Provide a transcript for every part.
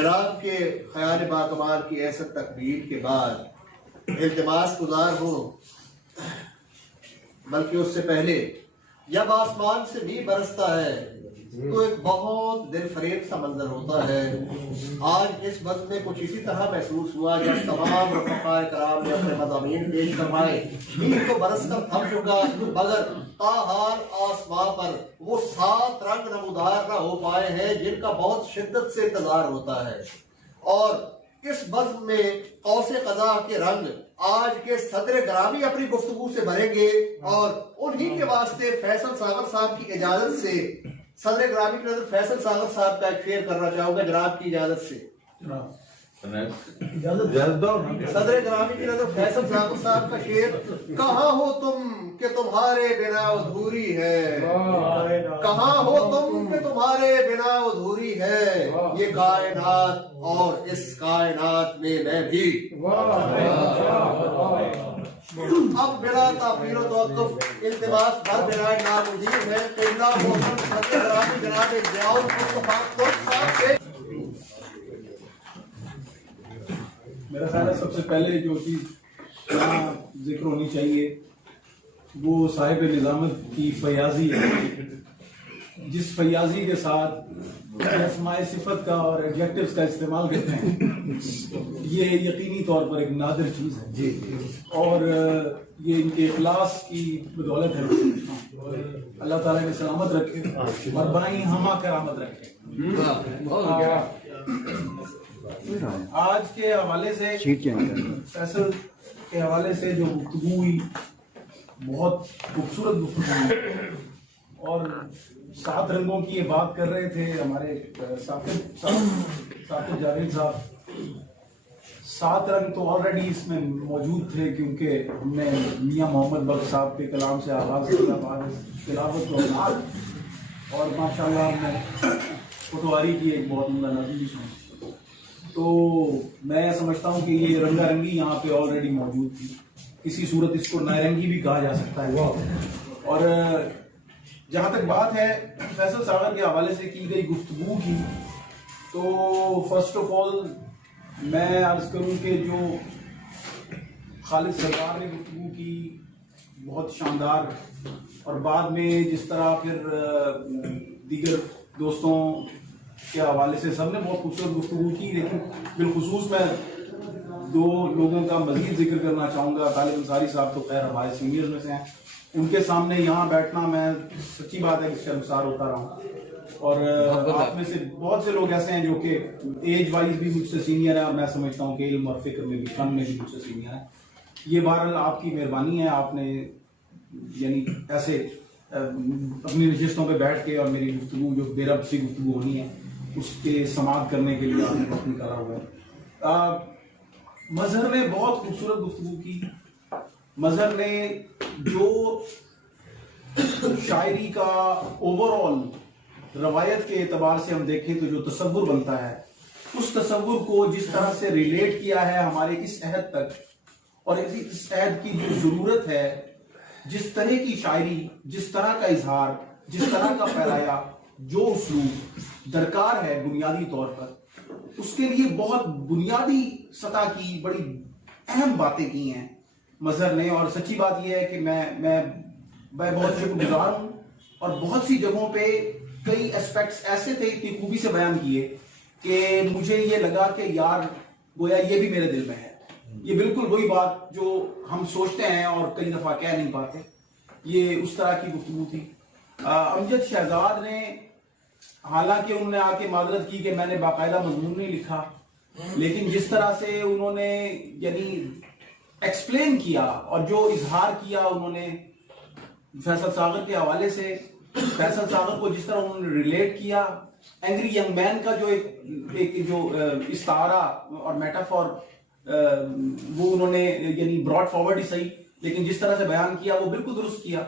جناب کے خیال باکمال کی ایسا تکبیر کے بعد التماس گزار ہو، بلکہ اس سے پہلے جب آسمان سے بھی برستا ہے تو ایک بہت دل فریب سا منظر ہوتا ہے۔ آج اس وقت میں کچھ اسی طرح محسوس ہوا جب تمام رفقائے کرام نے اپنے مضامین پیش کروائے۔ میر تو برس کر تھم چکا مگر تاحال آسمان پر وہ 7 رنگ نمودار نہ ہو پائے ہیں جن کا بہت شدت سے انتظار ہوتا ہے، اور اس بزم میں قوس قزح کے رنگ آج کے صدر گرامی اپنی گفتگو سے بھریں گے، اور انہی کے واسطے فیصل ساغر صاحب کی اجازت سے صدر گرامی کی نظر فیصل ساغر صاحب کا ایک شعر کرنا چاہوں گا جناب کی اجازت سے۔ صدر گرامی کی نظر فیصل ساغر صاحب کا شعر، کہاں ہو تم کہ تمہارے بنا ادھوری ہے، کہاں ہو تم کہ تمہارے بنا ادھوری ہے، یہ کائنات اور اس کائنات میں میں بھی۔ اب بلا تاخیر و توقف التماس بھر بنا نامدیر ہے قبلہ محترم صدر گرامی جناب ضیاء المصطفیٰ قطب صاحب سے۔ میرا خیال ہے سب سے پہلے جو چیز یہاں ذکر ہونی چاہیے وہ صاحب نظامت کی فیاضی ہے، جس فیاضی کے ساتھ اسماء صفت کا اور ایڈجیکٹیوز کا استعمال کرتے ہیں، یہ یقینی طور پر ایک نادر چیز ہے اور یہ ان کے اخلاص کی بدولت ہے۔ اللہ تعالیٰ نے سلامت رکھے اور بائیں ہمہ کرامت رکھے۔ آج کے حوالے سے فیصل کے حوالے سے جو گفتگو ہوئی بہت خوبصورت گفتگو ہوئی، اور 7 رنگوں کی یہ بات کر رہے تھے ہمارے ثاقب جاوید صاحب۔ 7 رنگ تو آلریڈی اس میں موجود تھے کیونکہ ہم نے میاں محمد بخش صاحب کے کلام سے آغاز کیا، بعد تلاوت اور ماشاءاللہ ہم نے پٹواری کی ایک بہت عمدہ نظم بھی سنی۔ تو میں سمجھتا ہوں کہ یہ رنگا رنگی یہاں پہ آلریڈی موجود تھی، کسی صورت اس کو نئے رنگی بھی کہا جا سکتا ہے۔ اور جہاں تک بات ہے فیصل ساغر کے حوالے سے کی گئی گفتگو کی، تو فرسٹ آف آل میں عرض کروں کہ جو خالد سرکار نے گفتگو کی بہت شاندار، اور بعد میں جس طرح پھر دیگر دوستوں کے حوالے سے سب نے بہت خوبصورت گفتگو کی، لیکن بالخصوص میں 2 لوگوں کا مزید ذکر کرنا چاہوں گا۔ طالب انصاری صاحب تو خیر ہمارے سینئرز میں سے ہیں، ان کے سامنے یہاں بیٹھنا میں سچی بات ہے کہ شرمسار ہوتا رہا ہوں، اور آپ میں سے بہت سے لوگ ایسے ہیں جو کہ ایج وائز بھی مجھ سے سینئر ہیں، اور میں سمجھتا ہوں کہ علم اور فکر میں بھی فن میں بھی مجھ سے سینئر ہیں۔ یہ بہرحال آپ کی مہربانی ہے، آپ نے یعنی ایسے اپنی نشستوں پہ بیٹھ کے اور میری گفتگو جو بے ربط سی گفتگو ہونی ہے اس کے سماعت کرنے کے لیے آپ نے وقت نکالا ہوا ہے۔ مظہر نے بہت خوبصورت گفتگو کی۔ مظہر نے جو شاعری کا اوور آل روایت کے اعتبار سے ہم دیکھیں تو جو تصور بنتا ہے، اس تصور کو جس طرح سے ریلیٹ کیا ہے ہمارے اس عہد تک، اور اس عہد کی جو ضرورت ہے، جس طرح کی شاعری، جس طرح کا اظہار، جس طرح کا پھیلایا، جو اسلوب درکار ہے بنیادی طور پر، اس کے لیے بہت بنیادی سطح کی بڑی اہم باتیں کی ہیں مظہر نے۔ اور سچی بات یہ ہے کہ میں بہت شکر گزار ہوں، اور بہت سی جگہوں پہ کئی اسپیکٹس ایسے تھے اتنی خوبی سے بیان کیے کہ مجھے یہ لگا کہ یار گویا یہ بھی میرے دل میں ہے۔ یہ بالکل وہی بات جو ہم سوچتے ہیں اور کئی دفعہ کہہ نہیں پاتے، یہ اس طرح کی گفتگو تھی۔ امجد شہزاد نے حالانکہ انہوں نے آ کے معذرت کی کہ میں نے باقاعدہ مضمون نہیں لکھا، لیکن جس طرح سے انہوں نے یعنی ایکسپلین کیا اور جو اظہار کیا انہوں نے فیصل ساغر کے حوالے سے، فیصل ساغر کو جس طرح انہوں نے ریلیٹ کیا، اینگری ینگ مین کا جو ایک جو استعارہ اور میٹافور وہ انہوں نے یعنی براڈ فارورڈ ہی صحیح، لیکن جس طرح سے بیان کیا وہ بالکل درست کیا۔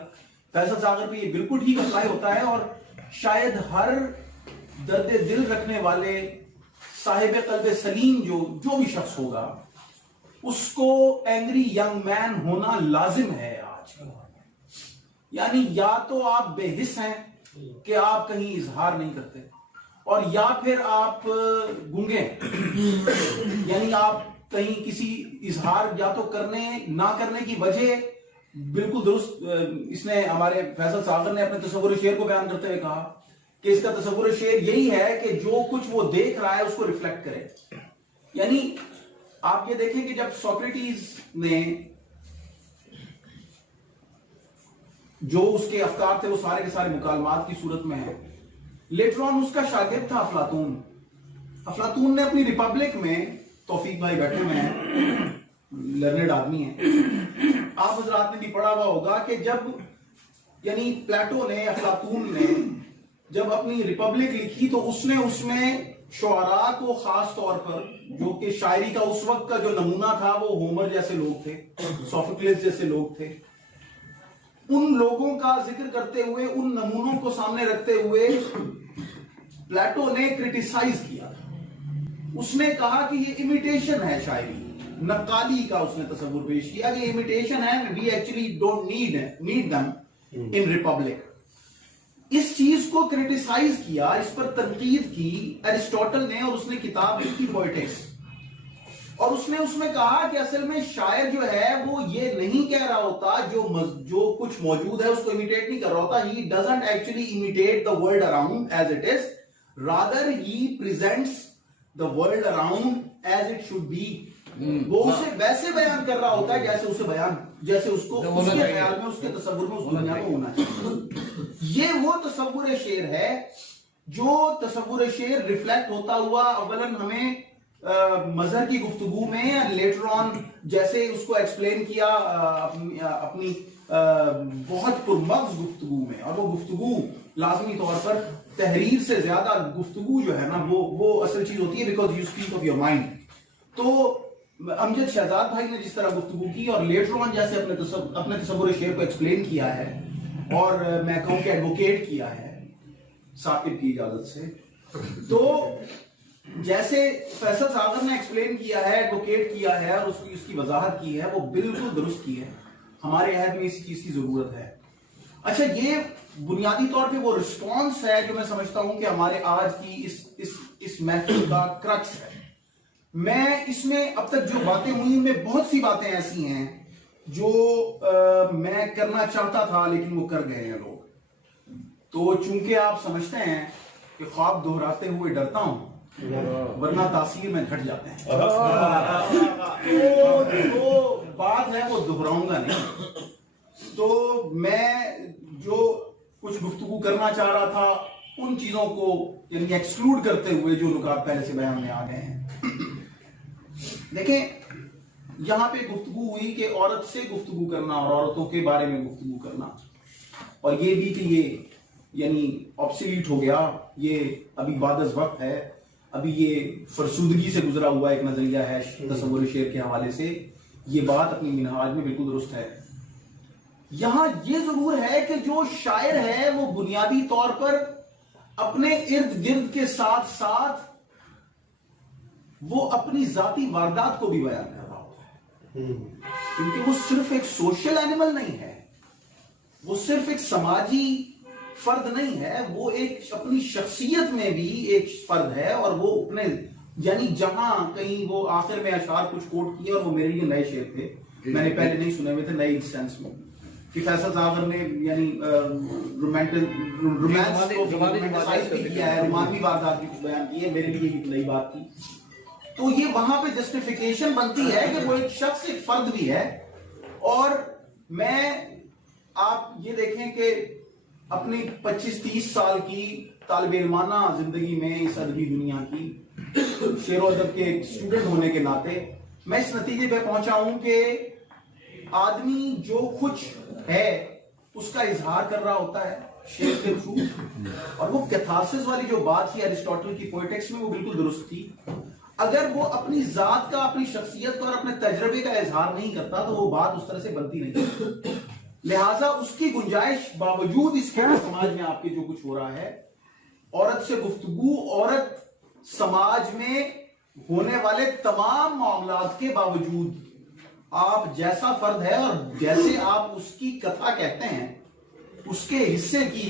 فیصل ساغر پہ یہ بالکل ٹھیک اپلائی ہوتا ہے، اور شاید ہر درد دل رکھنے والے صاحب قلب سلیم جو بھی شخص ہوگا اس کو اینگری ینگ مین ہونا لازم ہے آج۔ یعنی یا تو آپ بے حس ہیں کہ آپ کہیں اظہار نہیں کرتے، اور یا پھر آپ گنگے یعنی آپ کہیں کسی اظہار یا تو کرنے نہ کرنے کی وجہ بالکل درست اس نے ہمارے فیصل ساغر نے اپنے تصور شعر کو بیان کرتے ہوئے کہا کہ اس کا تصور شعر یہی ہے کہ جو کچھ وہ دیکھ رہا ہے اس کو ریفلیکٹ کرے. یعنی آپ یہ دیکھیں کہ جب سوکریٹیز نے جو اس کے افکار تھے وہ سارے کے سارے مکالمات کی صورت میں ہیں. لیٹر آن اس کا شاگرد تھا افلاطون. افلاطون نے اپنی ریپبلک میں، توفیق بھائی بیٹھے ہوئے ہیں، لرنڈ آدمی ہیں، آپ حضرات نے بھی پڑھا ہوا ہوگا کہ جب یعنی پلیٹو نے، افلاطون نے جب اپنی ریپبلک لکھی تو اس نے اس میں شعراء کو خاص طور پر، جو کہ شاعری کا اس وقت کا جو نمونہ تھا وہ ہومر جیسے لوگ تھے، سوفوکلس جیسے لوگ تھے، ان لوگوں کا ذکر کرتے ہوئے، ان نمونوں کو سامنے رکھتے ہوئے پلیٹو نے کرٹیسائز کیا. اس نے کہا کہ یہ امیٹیشن ہے، شاعری نقالی کا اس نے تصور پیش کیا کہ امیٹیشن ہے، we actually don't need them in republic. اس چیز کو کرٹیسائز کیا، اس پر تنقید کی ایرسٹوٹل نے، اور اس نے کتاب لکھی پوئٹکس. اور اس نے اس میں کہا کہ اصل میں شاعر جو ہے وہ یہ نہیں کہہ رہا ہوتا، جو کچھ موجود ہے اس کو امیٹیٹ نہیں کر رہا ہوتا. He doesn't actually imitate the world around as it is. Rather he presents the world around as it should be. وہ اسے ویسے بیان کر رہا ہوتا ہے جیسے اس کو اس کے خیال میں، اس کے تصور میں اس دنیا کو ہونا چاہیے. یہ وہ تصور شعر ہے جو تصور شعر ریفلیکٹ ہوتا ہوا اولاً ہمیں مظہر کی گفتگو میں، لیٹر آن جیسے اس کو ایکسپلین کیا اپنی بہت پرمغز گفتگو میں. اور وہ گفتگو لازمی طور پر تحریر سے زیادہ گفتگو جو ہے نا وہ اصل چیز ہوتی ہے، because you speak of your mind. تو امجد شہزاد بھائی نے جس طرح گفتگو کی اور لیٹر آن جیسے اپنے تصور شعر کو ایکسپلین کیا ہے، اور میں کہوں کہ ایڈوکیٹ کیا ہے ثاقب کی اجازت سے، تو جیسے فیصل ساغر نے ایکسپلین کیا ہے، ایڈوکیٹ کیا ہے اور اس کی وضاحت کی ہے، وہ بالکل درست کی ہے. ہمارے عہد میں اس چیز کی ضرورت ہے. اچھا، یہ بنیادی طور پہ وہ رسپانس ہے جو میں سمجھتا ہوں کہ ہمارے آج کی اس محفل کا کرکس ہے. میں اس میں اب تک جو باتیں ہوئی ان میں بہت سی باتیں ایسی ہیں جو میں کرنا چاہتا تھا لیکن وہ کر گئے ہیں لوگ. تو چونکہ آپ سمجھتے ہیں کہ خواب دہراتے ہوئے ڈرتا ہوں ورنہ تاثیر میں گھٹ جاتے ہیں، تو بات ہے وہ دہراؤں گا نہیں. تو میں جو کچھ گفتگو کرنا چاہ رہا تھا ان چیزوں کو یعنی ایکسکلوڈ کرتے ہوئے جو نکات پہلے سے بیان میں آ گئے ہیں. دیکھیں، یہاں پہ گفتگو ہوئی کہ عورت سے گفتگو کرنا اور عورتوں کے بارے میں گفتگو کرنا، اور یہ بھی کہ یہ یعنی آبسلیٹ ہو گیا، یہ ابھی بعد از وقت ہے، ابھی یہ فرسودگی سے گزرا ہوا ایک نظریہ ہے تصور شعر کے حوالے سے. یہ بات اپنی منہاج میں بالکل درست ہے. یہاں یہ ضرور ہے کہ جو شاعر ہے وہ بنیادی طور پر اپنے ارد گرد کے ساتھ ساتھ وہ اپنی ذاتی واردات کو بھی بیان کر رہا ہوتا ہے، کیونکہ وہ صرف ایک سوشل اینیمل نہیں ہے، وہ صرف ایک سماجی فرد نہیں ہے، وہ ایک اپنی شخصیت میں بھی ایک فرد ہے. اور وہ اپنے یعنی جہاں کہیں وہ آخر میں اشعار کچھ کوٹ کیے، اور وہ میرے لیے نئے شعر تھے، میں نے پہلے نہیں سنے ہوئے تھے، نئے سینس میں، کہ فیصل ساغر نے یعنی رومانس کو رومانٹیسائز بھی کیا ہے، رومانوی واردات بھی کچھ بیان کی ہے، میرے لیے ایک نئی بات تھی. تو یہ وہاں پہ جسٹیفیکیشن بنتی ہے کہ وہ ایک شخص، ایک فرد بھی ہے. اور میں آپ یہ دیکھیں کہ اپنی 25-30 سال کی طالب علمانہ زندگی میں اس ادبی دنیا کی شعر و ادب کے اسٹوڈنٹ ہونے کے ناطے میں اس نتیجے پہ پہنچا ہوں کہ آدمی جو کچھ ہے اس کا اظہار کر رہا ہوتا ہے شعر کے تھرو. اور وہ کیتھارسس والی جو بات تھی ایرسٹوٹل کی پوئٹکس میں، وہ بالکل درست تھی. اگر وہ اپنی ذات کا، اپنی شخصیت کا اور اپنے تجربے کا اظہار نہیں کرتا تو وہ بات اس طرح سے بنتی نہیں. لہٰذا اس کی گنجائش باوجود اس کے سماج میں آپ کے جو کچھ ہو رہا ہے، عورت سے گفتگو، عورت سماج میں ہونے والے تمام معاملات کے باوجود آپ جیسا فرد ہے اور جیسے آپ اس کی کتھا کہتے ہیں، اس کے حصے کی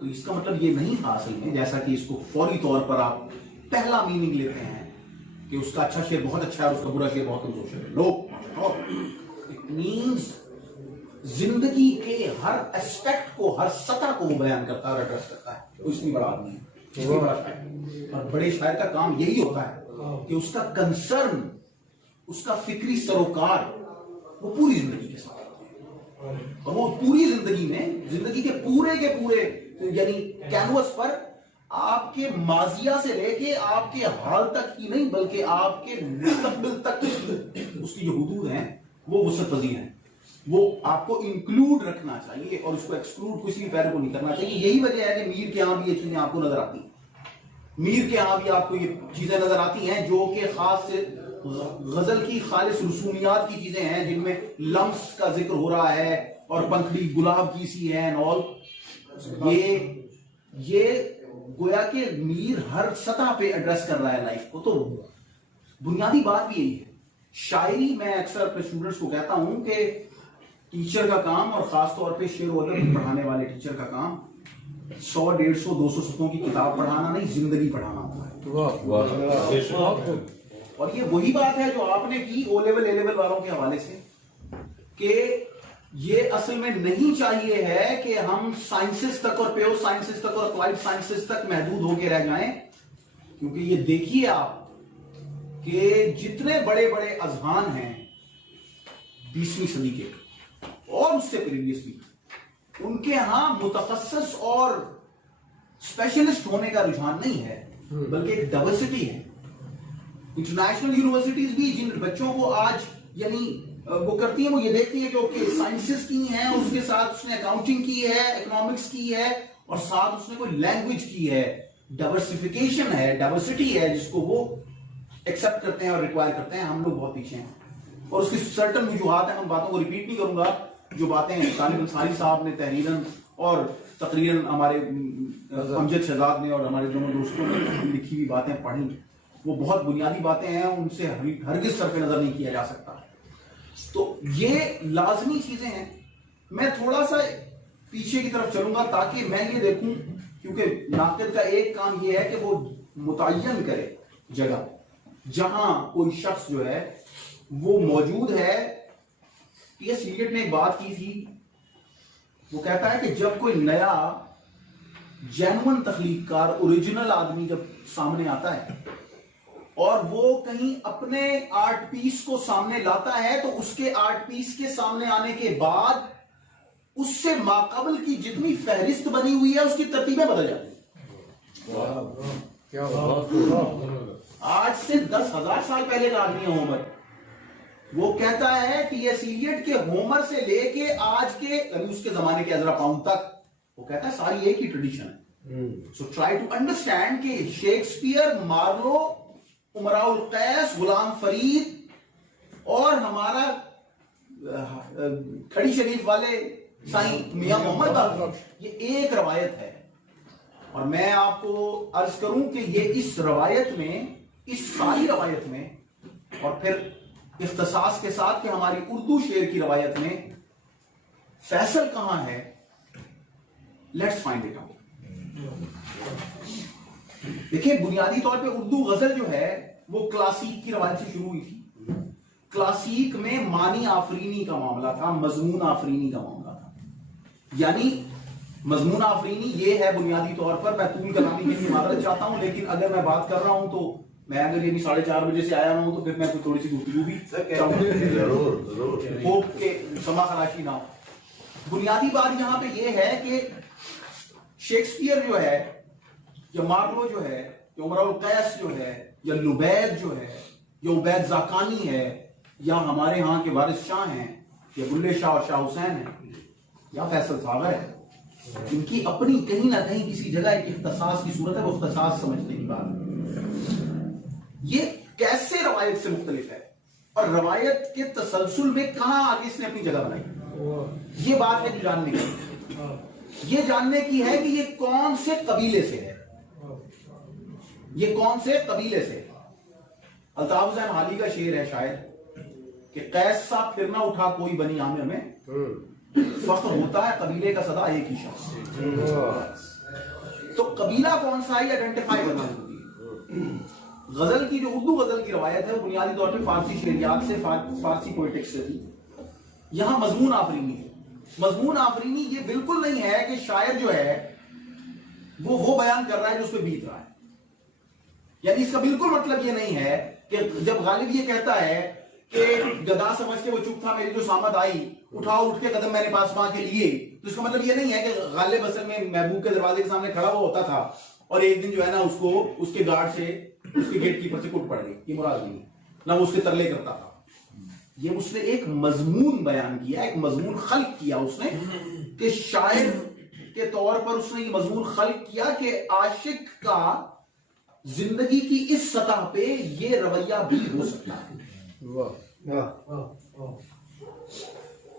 تو اس کا مطلب یہ نہیں تھا اصل میں، جیسا کہ اس کو فوری طور پر آپ پہلا میننگ لیتے ہیں کہ اس کا اچھا شعر بہت اچھا ہے اور اس کا برا شعر بہت کمزور شعر ہے. لوگ اٹ مینس زندگی کے ہر اسپیکٹ کو، ہر سطح کو وہ بیان کرتا ہے اور ایڈریس کرتا ہے. وہ اس میں بڑا آدمی ہے، اس میں بڑا شاعر ہے. اور بڑے شاعر کا کام یہی ہوتا ہے کہ اس کا کنسرن، اس کا فکری سروکار وہ پوری زندگی کے ساتھ، اور وہ پوری زندگی میں زندگی کے پورے یعنی کینوس پر آپ کے ماضیہ سے لے کے آپ کے حال تک ہی نہیں بلکہ آپ کے مستقبل تک اس کی جو حدود ہیں وہ وسعت پذیر ہیں. وہ آپ کو انکلوڈ رکھنا چاہیے اور اس کو ایکسکلوڈ کسی بھی پہلو کو نہیں کرنا چاہیے. یہی وجہ ہے کہ میر کے ہاں بھی یہ چیزیں آپ کو نظر آتی ہیں. میر کے ہاں بھی آپ کو یہ چیزیں نظر آتی ہیں جو کہ خاص سے غزل کی خالص رسومیات کی چیزیں ہیں، جن میں لمس کا ذکر ہو رہا ہے اور پنکھڑی گلاب کی سی ہے یہ گویا کہ میر ہر سطح پہ ایڈریس کر رہا ہے لائف کو. تو بنیادی بات بھی یہی ہے. شاعری میں اکثر اپنے اسٹوڈنٹس کو کہتا ہوں کہ ٹیچر کا کام، اور خاص طور پہ شعر و ادب پڑھانے والے ٹیچر کا کام 100 150 200 صفحوں کی کتاب پڑھانا نہیں، زندگی پڑھانا ہوتا ہے. اور یہ وہی بات ہے جو آپ نے کی او لیول اے لیول والوں کے حوالے سے، کہ یہ اصل میں نہیں چاہیے ہے کہ ہم سائنسز تک اور پیور سائنسز تک اور اپلائڈ سائنسز تک محدود ہو کے رہ جائیں. کیونکہ یہ دیکھیے آپ کہ جتنے بڑے بڑے اذہان ہیں 20ویں صدی کے اور اس سے پریویس بھی، ان کے ہاں متخصص اور اسپیشلسٹ ہونے کا رجحان نہیں ہے بلکہ ایک ڈائیورسٹی ہے. انٹرنیشنل یونیورسٹیز بھی جن بچوں کو آج یعنی وہ کرتی ہیں، وہ یہ دیکھتی ہیں کہ سائنسز کی ہیں، اس کے ساتھ اس نے اکاؤنٹنگ کی ہے، اکنامکس کی ہے، اور ساتھ اس نے کوئی لینگویج کی ہے. ڈائیورسفیکیشن ہے، ڈائیورسٹی ہے جس کو وہ ایکسپٹ کرتے ہیں اور ریکوائر کرتے ہیں. ہم لوگ بہت پیچھے ہیں اور اس کی سرٹن وجوہات ہیں. ہم باتوں کو ریپیٹ نہیں کروں گا جو باتیں طالب انصاری صاحب نے تحریراً اور تقریراً ہمارے امجد شہزاد نے اور ہمارے دونوں دوستوں نے لکھی ہوئی باتیں پڑھی، وہ بہت بنیادی باتیں ہیں، ان سے ہرگز صرف نظر نہیں کیا جا سکتا. تو یہ لازمی چیزیں ہیں. میں تھوڑا سا پیچھے کی طرف چلوں گا تاکہ میں یہ دیکھوں، کیونکہ ناقد کا ایک کام یہ ہے کہ وہ متعین کرے جگہ جہاں کوئی شخص جو ہے وہ موجود ہے. ٹی ایس ایلیٹ نے ایک بات کی تھی، وہ کہتا ہے کہ جب کوئی نیا جینون تخلیق کار اوریجنل آدمی جب سامنے آتا ہے اور وہ کہیں اپنے آرٹ پیس کو سامنے لاتا ہے تو اس کے آرٹ پیس کے سامنے آنے کے بعد اس سے ماقبل کی جتنی فہرست بنی ہوئی ہے اس کی ترتیبیں بدل جاتی ہیں. آج سے 10,000 سال پہلے کا آدمی ہے ہومر. وہ کہتا ہے ٹی ایس ایلیٹ کے ہومر سے لے کے آج کے یعنی اس کے زمانے کے عزرا پاؤنڈ تک، وہ کہتا ہے ساری ایک ہی ٹریڈیشن ہے. سو ٹرائی ٹو انڈرسٹینڈ کہ شیکسپیئر، مارلو، امراء القیس، غلام فرید اور ہمارا کھڑی شریف والے سائیں میاں محمد باقر، یہ ایک روایت ہے. اور میں آپ کو عرض کروں کہ یہ اس روایت میں، اس ساری روایت میں، اور پھر اختصاص کے ساتھ کہ ہماری اردو شعر کی روایت میں فیصل کہاں ہے، لیٹس فائنڈ اٹ آؤٹ. دیکھیں بنیادی طور پہ اردو غزل جو ہے وہ کلاسیک کی روایت سے شروع ہوئی تھی. کلاسیک میں معنی آفرینی کا معاملہ تھا، مضمون آفرینی کا معاملہ تھا. یعنی مضمون آفرینی یہ ہے بنیادی طور پر، میں طول کلامی کے لیے معذرت چاہتا ہوں لیکن اگر میں بات کر رہا ہوں تو میں اگر یعنی 4:30 بجے سے آیا ہوں تو پھر میں کوئی تھوڑی سی گفتگو بھی ہوپ کے سما خراشی نہ ہو. بنیادی بات یہاں پہ یہ ہے کہ شیکسپیئر جو ہے یا مارلو جو ہے یا امراء القیس جو ہے یا لبید جو ہے یا عبید زاکانی ہے یا ہمارے ہاں کے وارث شاہ ہیں یا بلے شاہ اور شاہ حسین ہیں یا فیصل ساغر ہے، ان کی اپنی کہیں نہ کہیں کسی جگہ ایک اختصاص کی صورت ہے. وہ اختصاص سمجھنے کی بات ہے. یہ کیسے روایت سے مختلف ہے اور روایت کے تسلسل میں کہاں آگے اس نے اپنی جگہ بنائی، یہ بات ہے جو جاننے کی. یہ جاننے کی ہے کہ یہ کون سے قبیلے سے ہے، یہ کون سے قبیلے سے. الطاف حسین حالی کا شعر ہے شاید کہ قیس سا پھر نہ اٹھا کوئی بنی عامر میں، فخر ہوتا ہے قبیلے کا صدا ایک ہی شخص. تو قبیلہ کون سا ہے یہ آئیڈینٹیفائی کرنا ضروری ہے. غزل کی جو اردو غزل کی روایت ہے وہ بنیادی طور پہ فارسی شعریات سے، فارسی پوئٹکس سے تھی. یہاں مضمون آفرینی ہے. مضمون آفرینی یہ بالکل نہیں ہے کہ شاعر جو ہے وہ بیان کر رہا ہے جو اس پہ بیت رہا ہے. یعنی اس کا بالکل مطلب یہ نہیں ہے کہ جب غالب یہ کہتا ہے کہ گدا سمجھ کے وہ چپ تھا میری جو سامت آئی، اٹھاؤ اٹھ کے قدم میرے پاس ماں کے لیے، تو اس کا مطلب یہ نہیں ہے کہ غالب اصل میں محبوب کے دروازے کے سامنے کھڑا ہوا ہوتا تھا اور ایک دن جو ہے نا اس کو اس کے گارڈ سے، اس کے گیٹ کیپر سے کٹ پڑ گئی. یہ مراد نہیں، نہ وہ اس کے ترلے کرتا تھا. یہ اس نے ایک مضمون بیان کیا، ایک مضمون خلق کیا اس نے، کہ شاعر کے طور پر اس نے یہ مضمون خلق کیا کہ عاشق کا زندگی کی اس سطح پہ یہ رویہ بھی ہو سکتا ہے.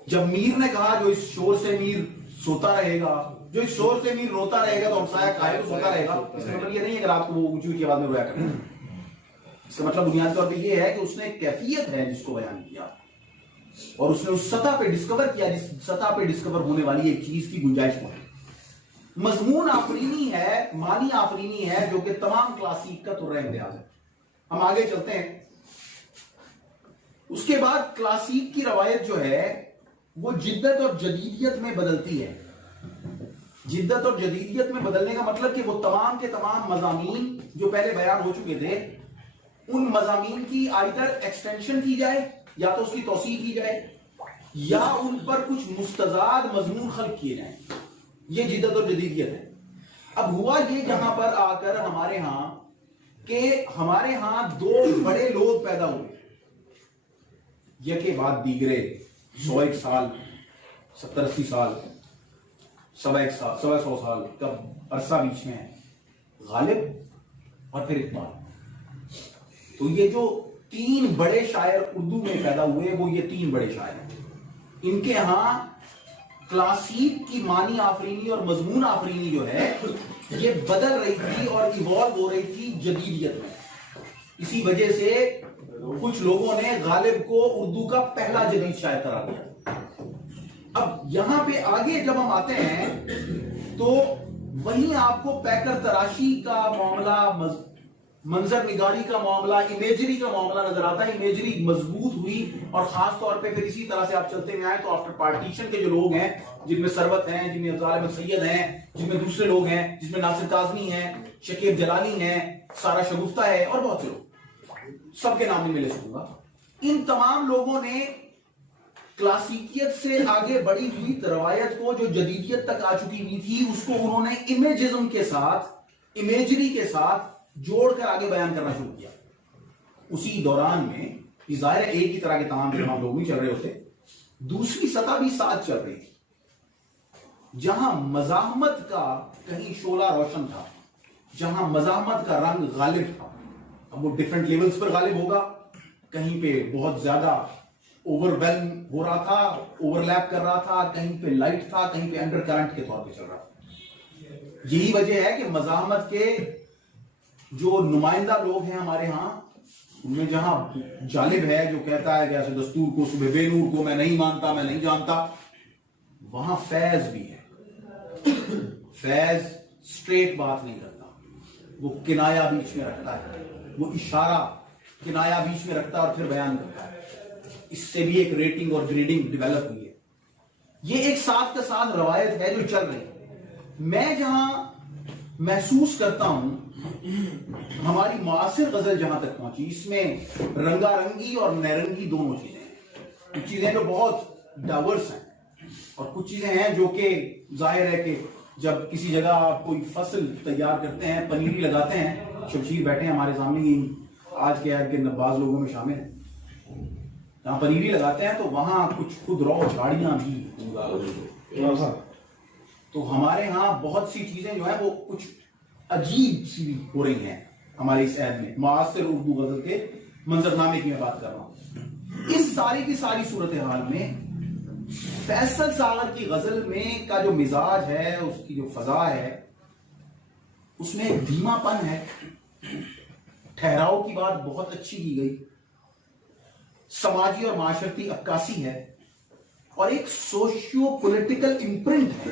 جب میر نے کہا جو اس شور سے میر سوتا رہے گا، جو اس شور سے میر روتا رہے گا تو ہمسایہ کائے تو سوتا رہے گا، اس کا مطلب یہ نہیں ہے کہ رات کو وہ اونچی اونچی آواز میں رویا کرے. اس کا مطلب بنیادی طور پہ یہ ہے کہ اس نے ایک کیفیت ہے جس کو بیان کیا، اور اس نے اس سطح پہ ڈسکور کیا جس سطح پہ ڈسکور ہونے والی ایک چیز کی گنجائش ہے. مضمون آفرینی ہے، معنی آفرینی ہے، جو کہ تمام کلاسیک کا ترہ امتیاز ہے. ہم آگے چلتے ہیں. اس کے بعد کلاسیک کی روایت جو ہے وہ جدت اور جدیدیت میں بدلتی ہے. جدت اور جدیدیت میں بدلنے کا مطلب کہ وہ تمام کے تمام مضامین جو پہلے بیان ہو چکے تھے، ان مضامین کی آئیدر ایکسٹینشن کی جائے یا تو اس کی توسیع کی جائے، یا ان پر کچھ مستزاد مضمون خلق کیے جائیں. یہ جدت اور جدیدیت ہے. اب ہوا یہ جہاں پر آ کر ہمارے ہاں کہ ہمارے ہاں دو بڑے لوگ پیدا ہوئے، یکے بعد دیگرے، 101 سال، 70-80 سال، 100 سال کا عرصہ بیچ میں ہے، غالب اور پھر اقبال. تو یہ جو 3 بڑے شاعر اردو میں پیدا ہوئے وہ یہ 3 بڑے شاعر ہیں. ان کے ہاں کلاسیک کی معنی آفرینی اور مضمون آفرینی جو ہے یہ بدل رہی تھی اور ایوالو ہو رہی تھی جدیدیت میں. اسی وجہ سے کچھ لوگوں نے غالب کو اردو کا پہلا جدید شاعر قرار دیا. اب یہاں پہ آگے جب ہم آتے ہیں تو وہیں آپ کو پیکر تراشی کا معاملہ، منظر نگاری کا معاملہ، امیجری کا معاملہ نظر آتا ہے. امیجری مضبوط ہوئی، اور خاص طور پہ پھر اسی طرح سے آپ چلتے میں آئے تو آفٹر پارٹیشن کے جو لوگ ہیں، جن میں ثروت ہیں، جن میں افضال احمد سید ہیں، جن میں دوسرے لوگ ہیں، جس میں ناصر کاظمی ہیں، شکیب جلالی ہیں، سارا شگفتہ ہے، اور بہت سے لوگ، سب کے نام میں لے سکوں گا. ان تمام لوگوں نے کلاسیکیت سے آگے بڑھی ہوئی روایت کو جو جدیدیت تک آ چکی ہوئی تھی اس کو انہوں نے امیجزم کے ساتھ، امیجری کے ساتھ جوڑ کر آگے بیان کرنا شروع کیا. اسی دوران میں ظاہر ہے ایک ہی طرح کے تمام لوگ بھی چل رہے ہوتے، دوسری سطح بھی ساتھ چل رہی تھی، جہاں مزاحمت کا کہیں شعلہ روشن تھا، جہاں مزاحمت کا رنگ غالب تھا. اب وہ ڈیفرنٹ لیولز پر غالب ہوگا، کہیں پہ بہت زیادہ اوور ویلم ہو رہا تھا، اوور لیپ کر رہا تھا، کہیں پہ لائٹ تھا، کہیں پہ انڈر کرنٹ کے طور پہ چل رہا تھا. یہی وجہ ہے کہ مزاحمت کے جو نمائندہ لوگ ہیں ہمارے ہاں، ان میں جہاں جالب ہے جو کہتا ہے کہ ایسے دستور کو، صبح بے نور کو میں نہیں مانتا، میں نہیں جانتا، وہاں فیض بھی ہے. فیض سٹریٹ بات نہیں کرتا، وہ کنایا بیچ میں رکھتا ہے، وہ اشارہ کنایا بیچ میں رکھتا ہے اور پھر بیان کرتا ہے. اس سے بھی ایک ریٹنگ اور گریڈنگ ڈیولپ ہوئی ہے. یہ ایک ساتھ کا ساتھ روایت ہے جو چل رہی ہے. میں جہاں محسوس کرتا ہوں ہماری معاصر غزل جہاں تک پہنچی، اس میں رنگا رنگی اور نیرنگی دونوں چیزیں ہیں. کچھ چیزیں جو بہت ڈائیورس ہیں، اور کچھ چیزیں ہیں جو کہ ظاہر ہے کہ جب کسی جگہ آپ کوئی فصل تیار کرتے ہیں، پنیری لگاتے ہیں، شمشیر بیٹھے ہیں ہمارے سامنے ہی آج کے عہد کے نباز لوگوں میں شامل ہیں، جہاں پنیری لگاتے ہیں تو وہاں کچھ خود رو جھاڑیاں بھی. تو ہمارے ہاں بہت سی چیزیں جو ہیں وہ کچھ عجیب سی ہو رہی ہیں ہمارے اس عہد میں. معاصر اردو غزل کے منظرنامے کی میں بات کر رہا ہوں. اس ساری کی ساری صورتحال میں فیصل ساغر کی غزل میں کا جو مزاج ہے، اس کی جو فضا ہے، اس میں ایک دھیما پن ہے، ٹھہراؤ کی بات بہت اچھی کی گئی، سماجی اور معاشرتی عکاسی ہے، اور ایک سوشیو پولیٹیکل امپرنٹ ہے،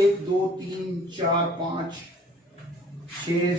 1 2 3 4 5 6